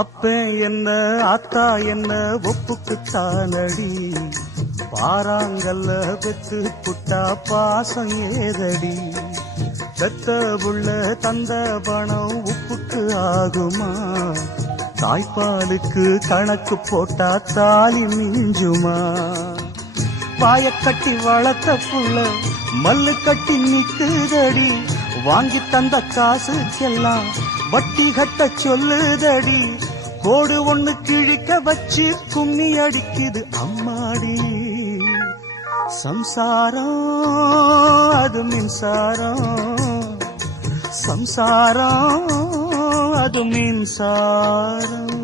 அப்ப என்ன அத்தா என்ன ஒப்புக்குத்தானடி, பாறாங்கல்ல பெத்து புட்டா பாசம் ஏதடி, பெத்த புள்ள தந்த பணம் உப்புக்கு ஆகுமா, தாய்ப்பாலுக்கு கணக்கு போட்டா தாலி மிஞ்சுமா, வாய கட்டி வளர்த்த புள்ள மல்லு கட்டி நிக்குதடி, வாங்கி தந்த காசுக்கெல்லாம் வட்டி கட்ட சொல்லுதடி, கோடு ஒண்ணு கிழிக்க வச்சு கும்மி அடிக்குது அம்மாடி, சம்சாரம் அது மின்சாரம், சம்சாரம் அது மின்சாரம்.